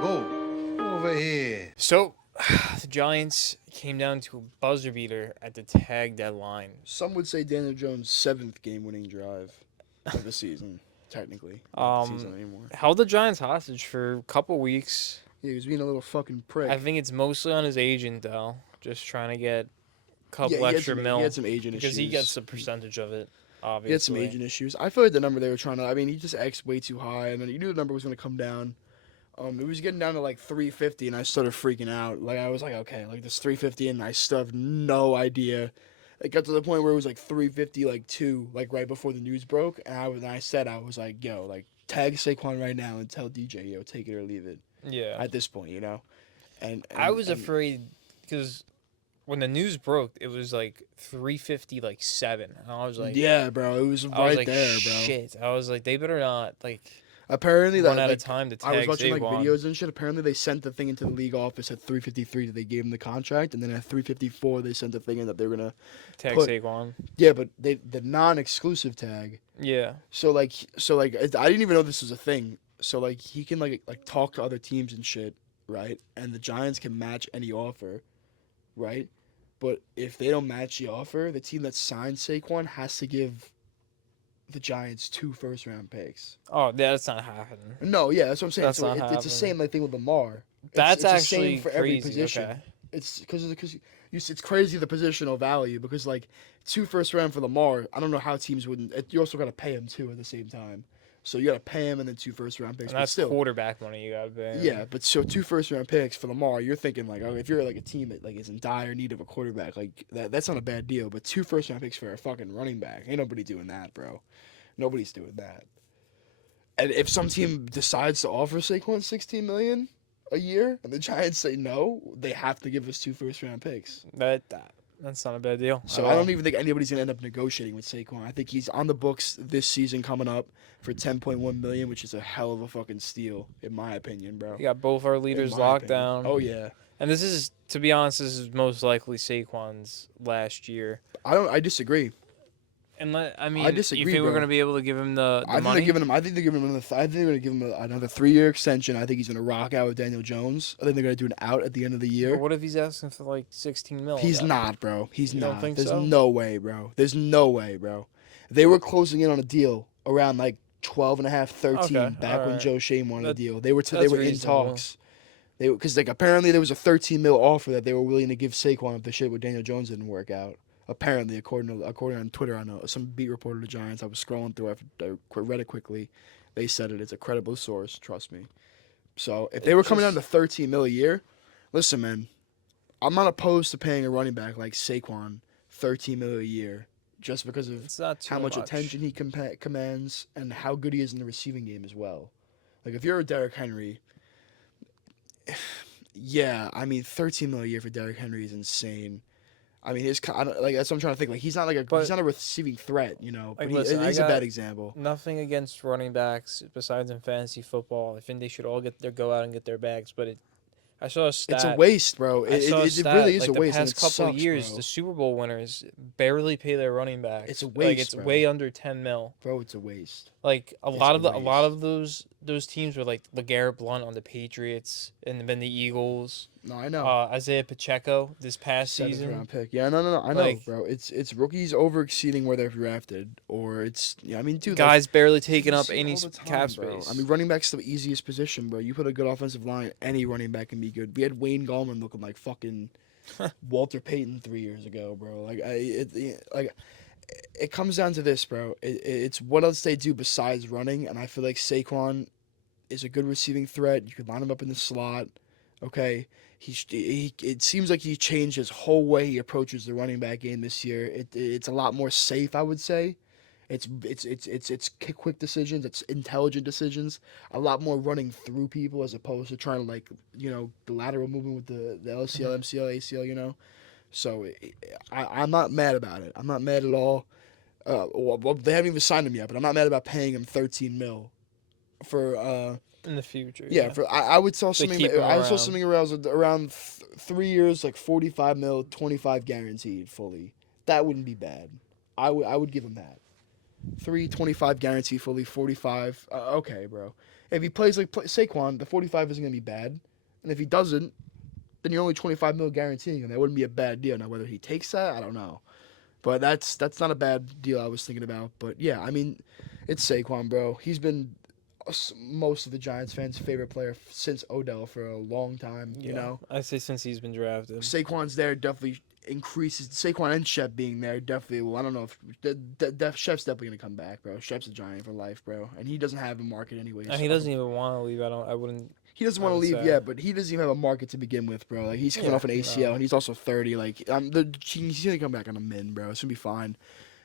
go over here. So, the Giants came down to a buzzer beater at the tag deadline. Some would say Daniel Jones' 7th game-winning drive of the season, technically. Not the season anymore. Held the Giants hostage for a couple weeks. Yeah, he was being a little fucking prick. I think it's mostly on his agent, though. Just trying to get a couple he extra mil. He had some agent because issues. he gets a percentage of it, obviously. He had some agent issues. I feel like the number they were trying to... I mean, he just X'd way too high, and then you knew the number was going to come down. It was getting down to like 350, and I started freaking out. Like, I was like, okay, like this 350, and I still have no idea. It got to the point where it was like 350, like 2, like right before the news broke, and I was like, yo, like, tag Saquon right now and tell DJ, yo, take it or leave it. Yeah. At this point, you know? And I was afraid, because when the news broke, it was like 350, like 7. And I was like... Yeah, bro, it was right there, bro. Shit. I was like, they better not, like... Apparently, run out of time to tag I was watching like Saquon. videos and shit. Apparently, they sent the thing into the league office at 353 that they gave him the contract, and then at 354 they sent the thing in that they were gonna tag Saquon. Yeah, but the non-exclusive tag. Yeah. So like I didn't even know this was a thing. So like he can like talk to other teams and shit, right? And the Giants can match any offer, right? But if they don't match the offer, the team that signed Saquon has to give the Giants 2 first-round picks. Oh, that's not happening. No, yeah, that's what I'm saying. That's so not it's the same like thing with Lamar. That's it's actually the same for every crazy. position. Okay. It's because it's crazy the positional value because like 2 first-round for Lamar. I don't know how teams wouldn't. You also got to pay him too at the same time. So you got to pay him and then 2 first-round picks. And that's but still, quarterback money you got to pay. Yeah, but so 2 first-round picks for Lamar. You're thinking like, oh, if you're like a team that like is in dire need of a quarterback, like that's not a bad deal. But 2 first-round picks for a fucking running back, ain't nobody doing that, bro. Nobody's doing that. And if some team decides to offer Saquon $16 million a year, and the Giants say no, they have to give us 2 first-round picks. That's not a bad deal. So I don't even think anybody's gonna end up negotiating with Saquon. I think he's on the books this season coming up for $10.1 million, which is a hell of a fucking steal, in my opinion, bro. You got both our leaders locked down. Oh yeah. And this is, to be honest, this is most likely Saquon's last year. I disagree. And I disagree, you think we're bro. going to be able to give him the I think money? I think they're giving him another 3-year extension. I think he's gonna rock out with Daniel Jones. I think they're gonna do an out at the end of the year. But what if he's asking for like 16 mil? He's not, bro. He's You not. don't think There's so? no way, bro. There's no way, bro. They were closing in on a deal around like 12 and a half, 13 Okay, back when alright. Joe Shane wanted a deal. They were in reasonable. talks. Because like apparently there was a 13 mil offer that they were willing to give Saquon if the shit with Daniel Jones didn't work out. Apparently, according on Twitter, I know some beat reporter of the Giants. I was scrolling through. I read it quickly. They said it. It's a credible source. Trust me. So if they were coming down to 13 mil a year, listen, man, I'm not opposed to paying a running back like Saquon 13 mil a year just because of It's not too how much attention he commands and how good he is in the receiving game as well. Like if you're a Derrick Henry, yeah, I mean 13 mil a year for Derrick Henry is insane. I mean, that's what I'm trying to think. Like, he's not he's not a receiving threat, you know. But listen, he's a bad example. Nothing against running backs besides in fantasy football. I think they should all go out and get their bags. But I saw a stat. It's a waste, bro. It really is a waste. The past couple sucks, years, bro. the Super Bowl winners barely pay their running backs. It's a waste, Like it's bro. way under 10 mil. Bro, it's a waste. Like a lot of those teams were like LeGarrette Blount on the Patriots and then the Eagles. No, I know. Isaiah Pacheco this past 7th season. round pick. Yeah, no. I know, Like- bro. It's rookies over exceeding where they're drafted, or it's I mean, dude, Guys barely taking you up see any all the time, cap bro. space. I mean, running back's the easiest position, bro. You put a good offensive line, any running back can be good. We had Wayne Gallman looking like fucking Walter Payton 3 years ago, bro. Like it comes down to this, bro. It's what else they do besides running, and I feel like Saquon is a good receiving threat. You could line him up in the slot. Okay, it seems like he changed his whole way he approaches the running back game this year. It's a lot more safe, I would say. It's quick decisions. It's intelligent decisions. A lot more running through people as opposed to trying to the lateral movement with the LCL, MCL, ACL. You know, so I'm not mad about it. I'm not mad at all. Well, they haven't even signed him yet, but I'm not mad about paying him 13 mil for in the future. Yeah, for I would saw something. keep him I saw around. something around 3 years, like 45 mil, 25 guaranteed fully. That wouldn't be bad. I would give him that. 325 guarantee fully, 45. Okay, bro. If he plays like Saquon, the 45 isn't gonna be bad, and if he doesn't, then you're only 25 mil guaranteeing him. That wouldn't be a bad deal. Now whether he takes that, I don't know, but that's not a bad deal I was thinking about. But yeah, I mean, it's Saquon, bro. He's been most of the Giants fans' favorite player since Odell for a long time. You know, I say since he's been drafted. Saquon's there definitely increases. Saquon and Shep being there definitely. Well, I don't know if Shep's definitely gonna come back, bro. Shep's a Giant for life, bro, and he doesn't have a market anyway. And he doesn't even want to leave. I wouldn't. He doesn't want to leave yet, but he doesn't even have a market to begin with, bro. Like he's coming off an ACL, and he's also 30. Like he's gonna come back on a min, bro. It's gonna be fine.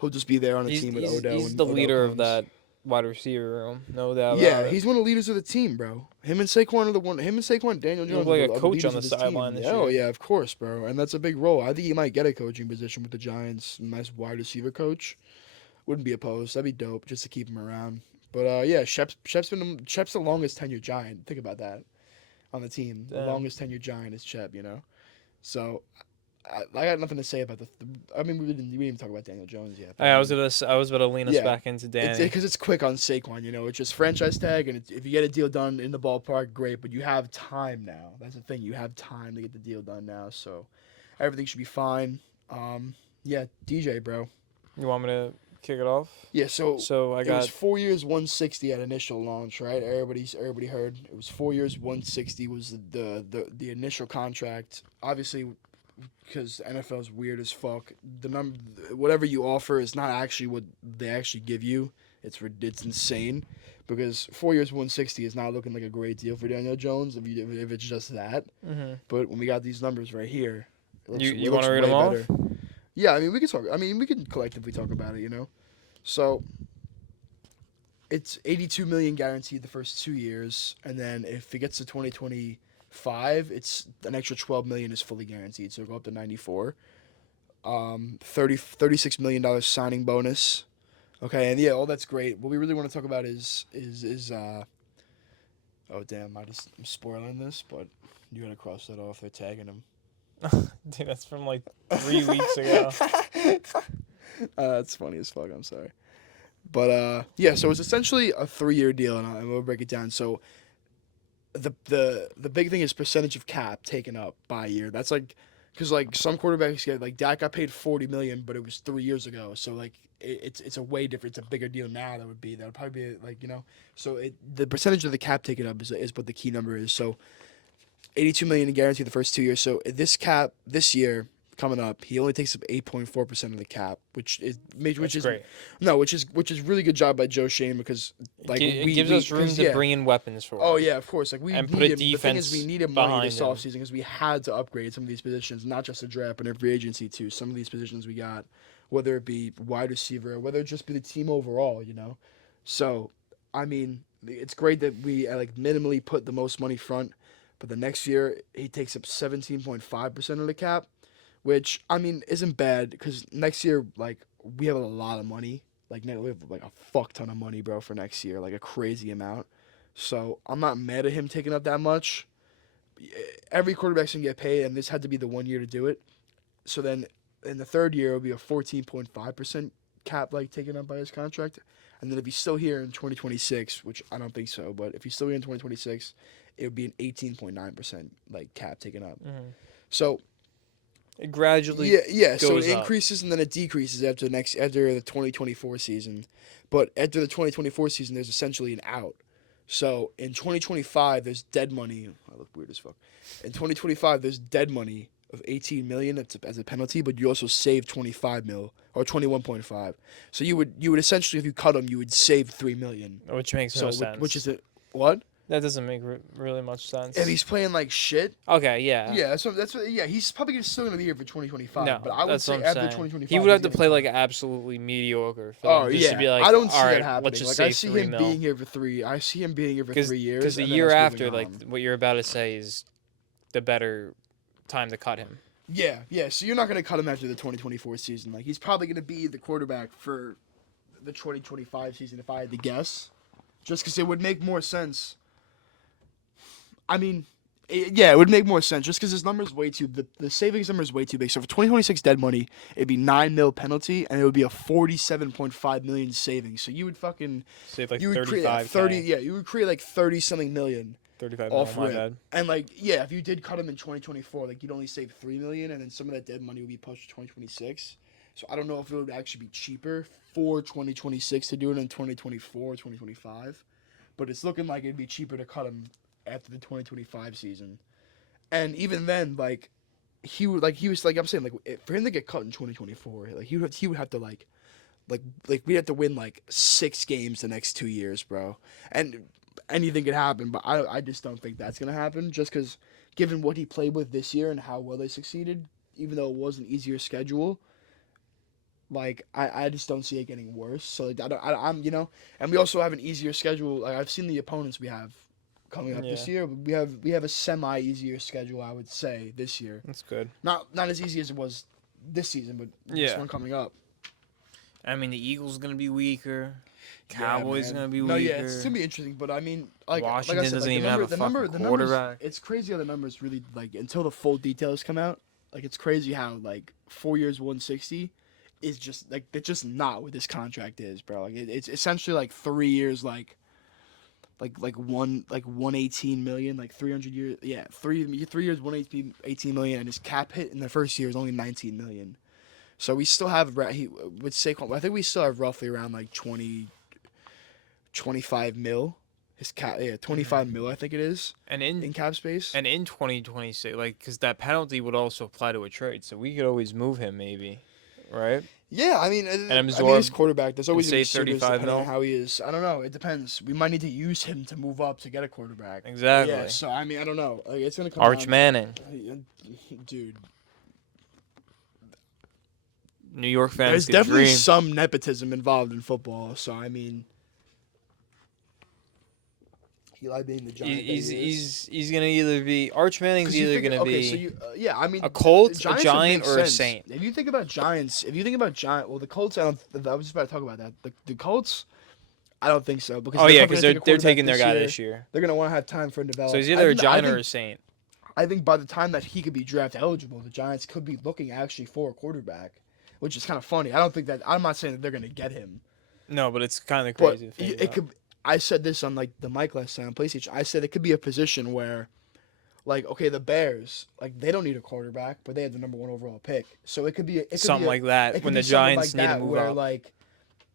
He'll just be there on a team with Odell. He's the Odell leader comes. of that wide receiver room, no doubt. Yeah, about it. he's one of the leaders of the team, bro. Him and Saquon are the one. Him and Saquon, Daniel Jones, like are a the coach leaders on the of this sideline team. this Oh year. yeah, of course, bro. And that's a big role. I think he might get a coaching position with the Giants. Nice wide receiver coach. Wouldn't be opposed. That'd be dope just to keep him around. But yeah, Shep's the longest tenured Giant. Think about that. On the team, the longest tenured Giant is Shep. You know, so. I got nothing to say about I mean, we didn't even talk about Daniel Jones yet. I was about to lean us back into Danny because it's quick on Saquon. You know, it's just franchise tag, and if you get a deal done in the ballpark, great. But you have time now. That's the thing. You have time to get the deal done now, so everything should be fine. Yeah, DJ, bro. You want me to kick it off? Yeah. So I got it was 4 years, 160 at initial launch, right? Everybody heard it was 4 years, 160 was the initial contract. Obviously, because NFL is weird as fuck. Whatever you offer is not actually what they actually give you. It's insane, because 4 years 160 is not looking like a great deal for Daniel Jones if it's just that. Mm-hmm. But when we got these numbers right here, you want to read them off? Yeah, I mean we can talk. I mean we can collectively talk about it, you know. So it's 82 million guaranteed the first 2 years, and then if it gets to 2025, it's an extra 12 million is fully guaranteed, so it'll go up to 94. $36 million signing bonus. Okay, and yeah, all that's great. What we really want to talk about is oh damn, I'm spoiling this, but you gotta cross that off. They're tagging him. Dude, that's from like 3 weeks ago. That's funny as fuck. I'm sorry, but yeah, so it's essentially a 3-year deal, and we'll break it down. So the big thing is percentage of cap taken up by year. That's like, because like some quarterbacks get, like Dak got paid $40 million, but it was 3 years ago. So like it's a way different. It's a bigger deal now. That would probably be like, you know. So the percentage of the cap taken up is what the key number is. So 82 million in guarantee the first 2 years. So this cap this year coming up, he only takes up 8.4% of the cap, which is great. No, which is really good job by Joe Shane, because like it gives us room to bring in weapons for. Oh yeah, of course. Like and put a defense. The thing is, we needed money this him. offseason because we had to upgrade some of these positions, not just the draft, but in free agency too. Some of these positions we got, whether it be wide receiver, or whether it just be the team overall, you know. So, I mean, it's great that we like minimally put the most money front, but the next year he takes up 17.5% of the cap, which I mean isn't bad, because next year like we have a lot of money. Like we have like a fuck ton of money, bro, for next year, like a crazy amount. So I'm not mad at him taking up that much. Every quarterback's gonna get paid, and this had to be the 1 year to do it. So then in the third year, it'll be a 14.5% cap, like taken up by his contract. And then if he's still here in 2026, which I don't think so, but if he's still here in 2026, it would be an 18.9% like cap taken up. Mm-hmm. So it gradually so it up. increases and then it decreases after the 2024 season. But after the 2024 season, there's essentially an out. So in 2025, there's dead money. I look weird as fuck. In 2025, there's dead money of 18 million as a penalty, but you also save 25 mil or 21.5. So you would essentially, if you cut him, you would save 3 million. Which makes no sense. Which is what? That doesn't make really much sense. If he's playing like shit. Okay, yeah. Yeah, so that's what. Yeah, he's probably still gonna be here for 2025. No, but I would say after 2025, he would have to play like absolutely mediocre. Oh yeah, to be like, I don't see all right, that happening. let's just like I save see 3 him mil. being here for 3. I see him being here for 3 years. Because the year after, like what you're about to say, is the better time to cut him. Yeah. So you're not gonna cut him after the 2024 season. Like he's probably gonna be the quarterback for the 2025 season, if I had to guess. Just because it would make more sense. I mean, it would make more sense just because his number is way too the savings number is way too big. So for 2026 dead money, it'd be $9 million penalty, and it would be a 47.5 million savings. So you would fucking Save like you would create 35K. 30 you would create like 30 something million 35 off mil, my rip. bad. And like if you did cut him in 2024, like you'd only save 3 million, and then some of that dead money would be pushed to 2026. So I don't know if it would actually be cheaper for 2026 to do it in 2024 or 2025, but it's looking like it'd be cheaper to cut him after the 2025 season. And even then, like he was like I'm saying, like for him to get cut in 2024, like he would have to like we'd have to win like 6 games the next 2 years, bro. And anything could happen, but I just don't think that's gonna happen. Just because given what he played with this year and how well they succeeded, even though it was an easier schedule. Like I just don't see it getting worse. So like, I'm and we also have an easier schedule. Like I've seen the opponents we have coming up this year. We have a semi easier schedule, I would say, this year. That's good. Not as easy as it was this season, but this one coming up. I mean, the Eagles gonna be weaker. Cowboys gonna be weaker. No, yeah, it's gonna be interesting. But I mean, Washington like I said, doesn't like even have a fucking quarterback. Numbers, it's crazy how the numbers really like until the full details come out. Like it's crazy how like 4 years 160. Is just like that's just not what this contract is, bro. Like it's essentially like 3 years, like 118 million, like 300 years. Yeah, 3 years, 118 million, and his cap hit in the first year is only 19 million. So we still have with Saquon. I think we still have roughly around like 25 mil. His cap, 25 mil, I think it is. And in cap space. And in 2026, like because that penalty would also apply to a trade, so we could always move him maybe. Right. Yeah, I mean, his quarterback. There's always save 35 depending on how he is. I don't know. It depends. We might need to use him to move up to get a quarterback. Exactly. Yeah. So I mean, I don't know. Like, it's gonna come. Arch Manning. Dude. New York fans. There's definitely some nepotism involved in football. So I mean, Eli being the giant. He's gonna either be Arch Manning's either gonna be I mean a Colt, a Giant, or a sense. Saint. If you think about Giants, well, the Colts. I was just about to talk about that. The Colts, I don't think so because because they're taking their guy this year. They're gonna want to have time for him to develop. So he's either a Giant or a Saint. I think by the time that he could be draft eligible, the Giants could be looking actually for a quarterback, which is kind of funny. I'm not saying that they're gonna get him. No, but it's kind of crazy. But it could. I said this on like the mic last time on PlayStation. I said it could be a position where, like, okay, the Bears, like they don't need a quarterback, but they have the number 1 overall pick. So it could be something like that when the Giants need to move where, up. Like,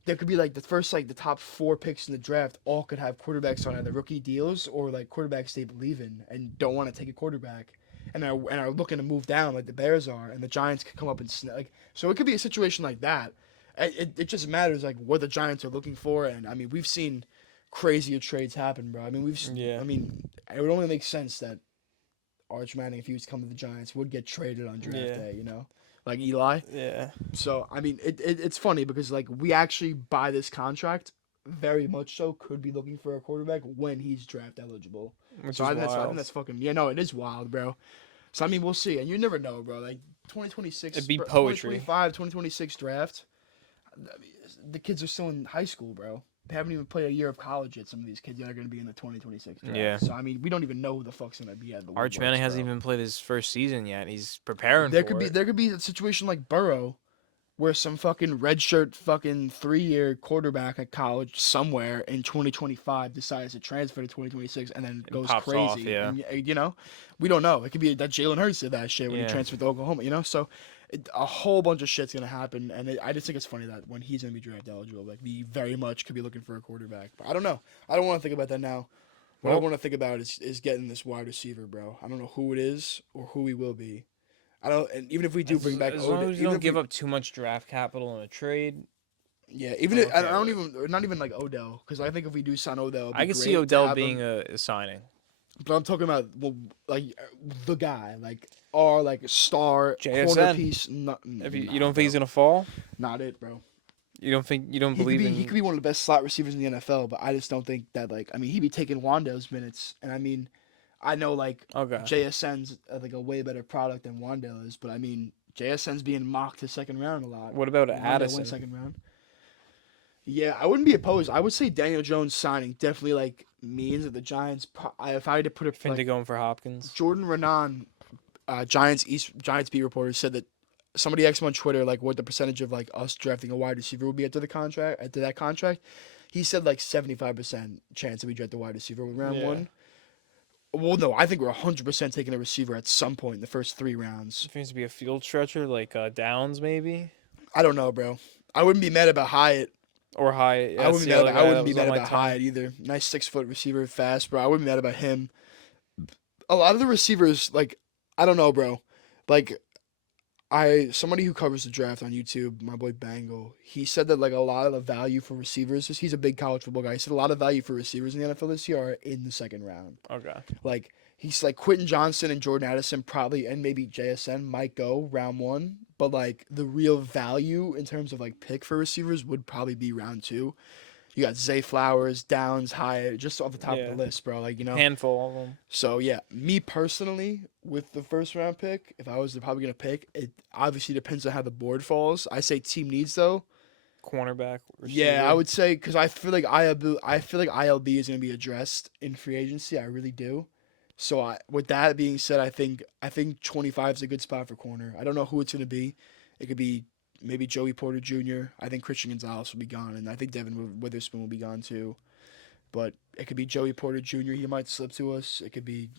there could be like the first the top 4 picks in the draft all could have quarterbacks on either rookie deals or like quarterbacks they believe in and don't want to take a quarterback and are looking to move down like the Bears are, and the Giants could come up and so it could be a situation like that. It just matters like what the Giants are looking for, and I mean we've seen crazier trades happen, bro. I mean, I mean, it would only make sense that Arch Manning, if he was coming to the Giants, would get traded on draft day, like Eli. Yeah. So I mean, it's funny because like we actually by this contract, very much so could be looking for a quarterback when he's draft eligible. Which is wild. I think that's fucking it is wild, bro. So I mean, we'll see, and you never know, bro. Like 2026, it'd be poetry. 2025, 2026 draft. The kids are still in high school, bro. They haven't even played a year of college yet. Some of these kids that are going to be in the 2026 draft. Yeah. So I mean, we don't even know who the fuck's going to be at the. Arch Manning hasn't even played his first season yet. He's preparing. There could be a situation like Burrow, where some fucking redshirt fucking 3-year quarterback at college somewhere in 2025 decides to transfer to 2026 and then goes crazy. Off, yeah. And, we don't know. It could be that Jalen Hurts did that shit when he transferred to Oklahoma. So. A whole bunch of shit's gonna happen, and I just think it's funny that when he's gonna be draft eligible, like we very much could be looking for a quarterback. But I don't know. I don't want to think about that now. What I want to think about is getting this wide receiver, bro. I don't know who it is or who he will be. And even if we do bring back, as long as you don't give up too much draft capital in a trade. Yeah, not even like Odell, because I think if we do sign Odell, I can see Odell being a signing. But I'm talking about the guy, like star JSN. Corner piece. You don't think he's gonna fall? Not it, bro. You don't believe in? He could be one of the best slot receivers in the NFL, but I just don't think that he'd be taking Wando's minutes, and I mean, I know JSN's a way better product than Wando is, but I mean JSN's being mocked to second round a lot. What about Wando Addison? went second round. Yeah, I wouldn't be opposed. I would say Daniel Jones signing definitely like means that the Giants. If I had to put it, Finna going for Hopkins. Jordan Renan, Giants beat reporter said that somebody asked him on Twitter like what the percentage of like us drafting a wide receiver would be after that contract. He said like 75% chance that we draft the wide receiver with round one. Well, no, I think we're 100% taking a receiver at some point in the first 3 rounds. It seems to be a field stretcher, like Downs maybe. I don't know, bro. I wouldn't be mad about Hyatt. Or Hyatt. Yeah, I wouldn't be mad about Hyatt Hyatt either. Nice 6-foot receiver, fast, bro. I wouldn't be mad about him. A lot of the receivers, like, I don't know, bro. Like, somebody who covers the draft on YouTube, my boy Bangle, he said that like a lot of the value for receivers, he's a big college football guy. He said a lot of value for receivers in the NFL this year are in the second round. Okay. Like he's like Quentin Johnson and Jordan Addison probably, and maybe JSN might go round 1, but like the real value in terms of like pick for receivers would probably be round 2. You got Zay Flowers, Downs, Hyatt, just off the top of the list, bro. Like, you know. Handful of them. So, yeah, me personally, with the first round pick, if I was probably going to pick, it obviously depends on how the board falls. I say team needs, though. Cornerback. Receiver. Yeah, I would say, because I feel like ILB is going to be addressed in free agency. I really do. So, with that being said, I think 25 is a good spot for corner. I don't know who it's going to be. It could be maybe Joey Porter Jr. I think Christian Gonzalez will be gone, and I think Devin Witherspoon will be gone too. But it could be Joey Porter Jr. He might slip to us. It could be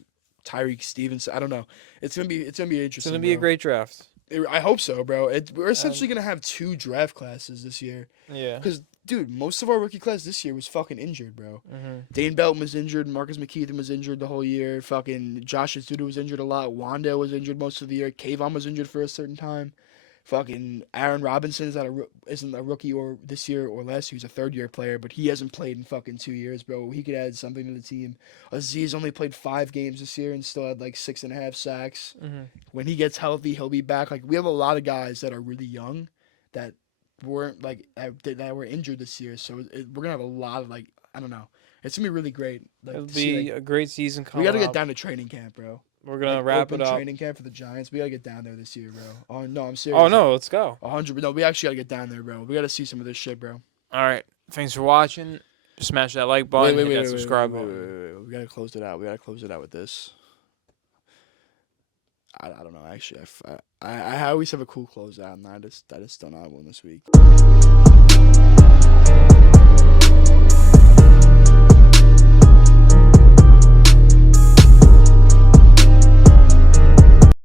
Tyreek Stevenson. I don't know. It's gonna be interesting. It's gonna be a great draft. I hope so, bro. We're essentially gonna have 2 draft classes this year. Yeah. Because, dude, most of our rookie class this year was fucking injured, bro. Mm-hmm. Dane Belton was injured. Marcus McKeithen was injured the whole year. Fucking Josh Azuda was injured a lot. Wandale was injured most of the year. Kayvon was injured for a certain time. Fucking Aaron Robinson isn't a rookie or this year or less. He was a 3rd-year player, but he hasn't played in fucking 2 years, bro. He could add something to the team. Aziz only played 5 games this year and still had like 6.5 sacks. Mm-hmm. When he gets healthy, he'll be back. Like, we have a lot of guys that are really young that weren't like that were injured this year. So we're gonna have a lot of like, I don't know. It's gonna be really great. Like, It'll be a great season coming. We gotta get up. down to training camp, bro. We're gonna wrap it up. Training camp for the Giants. We gotta get down there this year, bro. Oh no, I'm serious. Oh no, let's go. 100. No, we actually gotta get down there, bro. We gotta see some of this shit, bro. All right. Thanks for watching. Smash that like button. Hit that subscribe button. Wait. We gotta close it out. We gotta close it out with this. I don't know. Actually, I always have a cool closeout, and I just don't have one this week.